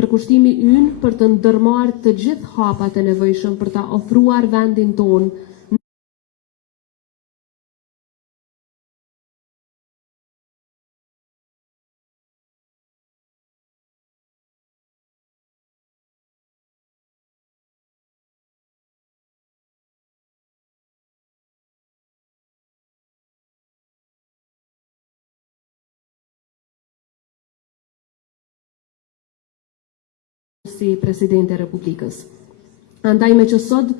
Përkushtimi ynë për të ndërmarrë të gjithë hapat e nevojshëm për ta ofruar vendin tonë si Presidente e Republikës. Andaj me që sot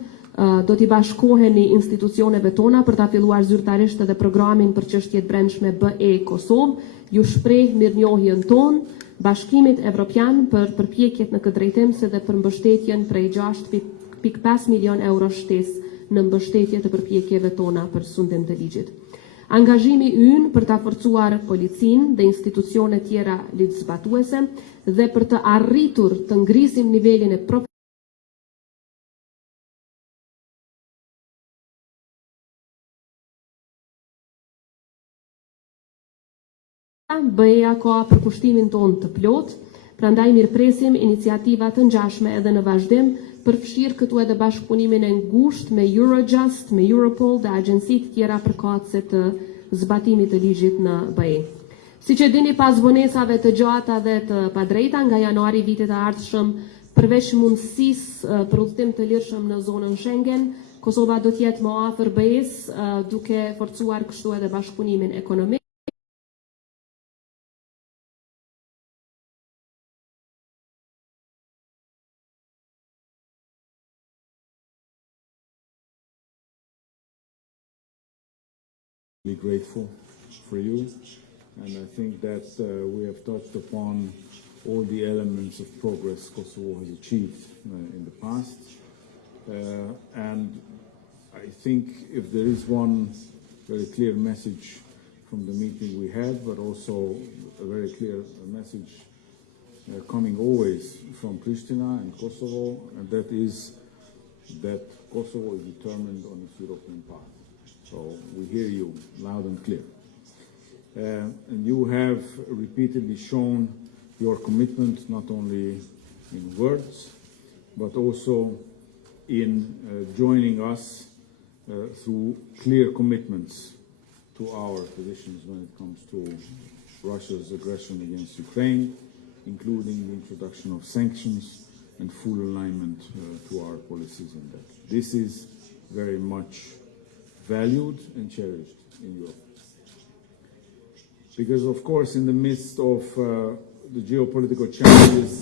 do t'i bashkoheni institucioneve tona për ta filluar zyrtarisht edhe programin për çështjet brendshme BE Kosovë, ju shpreh mirënjohjen tonë Bashkimit Evropian për përpjekjet në këtë drejtim se dhe për mbështetjen prej 6.5 milion euro shtesë në mbështetje të përpjekjeve tona për sundim të ligjit. Angazhimi ynë për ta forcuar policinë dhe institucione tjera ligjzbatuese dhe për të arritur të ngrisim nivelin e BE-ja ka përkushtimin tonë të plot, prandaj mirëpresim iniciativa të ngjashme edhe në vazhdim, përfshirë këtu edhe bashkëpunimin e ngushtë me Eurojust, me Europol dhe agjencitë tjera përkatëse të zbatimit të ligjit në BE. Siç e dini, pas vonesave të gjata dhe të padrejta nga janari vitit të ardhshëm, përveç mundësisë për udhëtim të lirshëm në zonën Schengen, Kosova do të jetë më afër BE-s, duke forcuar kështu edhe bashkëpunimin ekonomik. Grateful for you, and I think that we have touched upon all the elements of progress Kosovo has achieved in the past, and I think if there is one very clear message from the meeting we had, but also a very clear message coming always from Pristina and Kosovo, and that is that Kosovo is determined on its European path. So we hear you loud and clear. And you have repeatedly shown your commitment not only in words, but also in joining us through clear commitments to our positions when it comes to Russia's aggression against Ukraine, including the introduction of sanctions and full alignment to our policies in that. This is very much valued and cherished in Europe. Because, of course, in the midst of the geopolitical challenges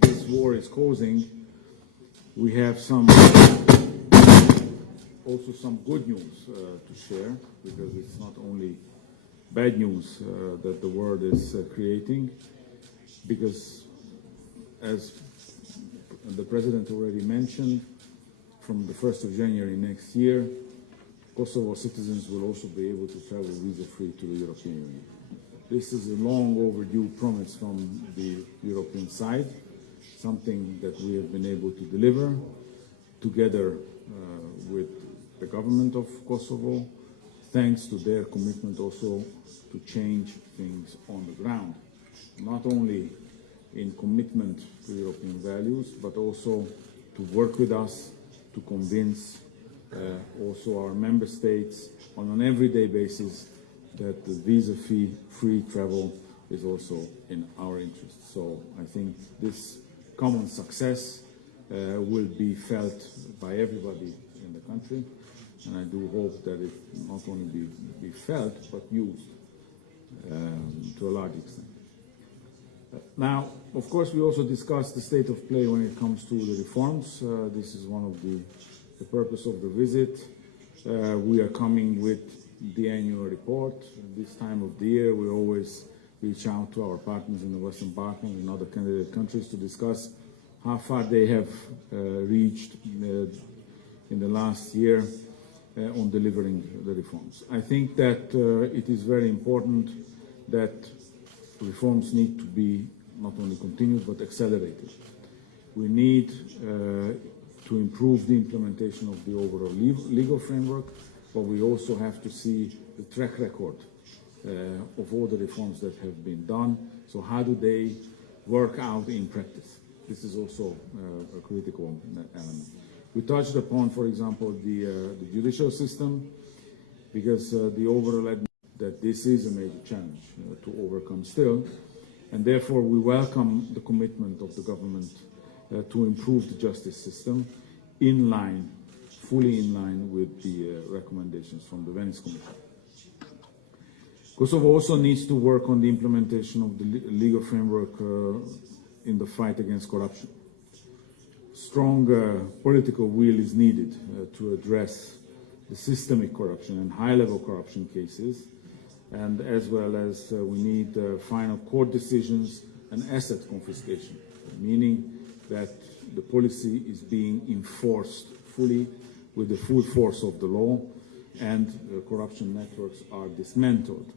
this war is causing, we have also some good news to share, because it's not only bad news that the world is creating, because as the President already mentioned, from the 1st of January next year, Kosovo citizens will also be able to travel visa-free to the European Union. This is a long overdue promise from the European side, something that we have been able to deliver together with the government of Kosovo, thanks to their commitment also to change things on the ground, not only in commitment to European values, but also to work with us to convince also our member states on an everyday basis that the visa-free travel is also in our interest. So I think this common success will be felt by everybody in the country, and I do hope that it not only be felt but used to a large extent. Now, of course, we also discussed the state of play when it comes to the reforms. This is one of the purpose of the visit. We are coming with the annual report. This time of the year, we always reach out to our partners in the Western Balkans and other candidate countries to discuss how far they have reached in the last year on delivering the reforms. I think that it is very important that reforms need to be not only continued but accelerated. We need to improve the implementation of the overall legal framework, but we also have to see the track record of all the reforms that have been done. So how do they work out in practice. This is also a critical element. We touched upon, for example, the judicial system, because the overall that this is a major challenge to overcome still, and therefore we welcome the commitment of the government to improve the justice system in line, fully in line with the recommendations from the Venice Commission. Kosovo also needs to work on the implementation of the legal framework in the fight against corruption. Strong political will is needed to address the systemic corruption and high-level corruption cases, and as well as we need final court decisions and asset confiscation, meaning that the policy is being enforced fully with the full force of the law, and corruption networks are dismantled.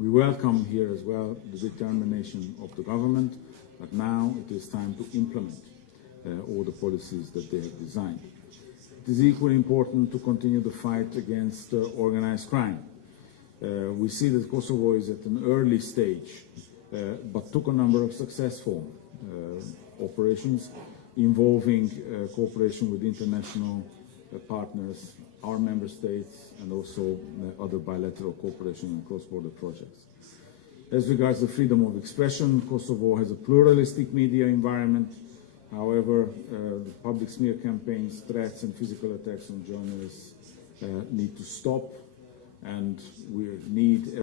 We welcome here as well the determination of the government, but now it is time to implement all the policies that they have designed. It is equally important to continue the fight against organized crime. We see that Kosovo is at an early stage, but took a number of successful operations involving cooperation with international partners, our member states, and also other bilateral cooperation in cross-border projects. As regards the freedom of expression, Kosovo has a pluralistic media environment. However, the public smear campaigns, threats, and physical attacks on journalists need to stop, and we need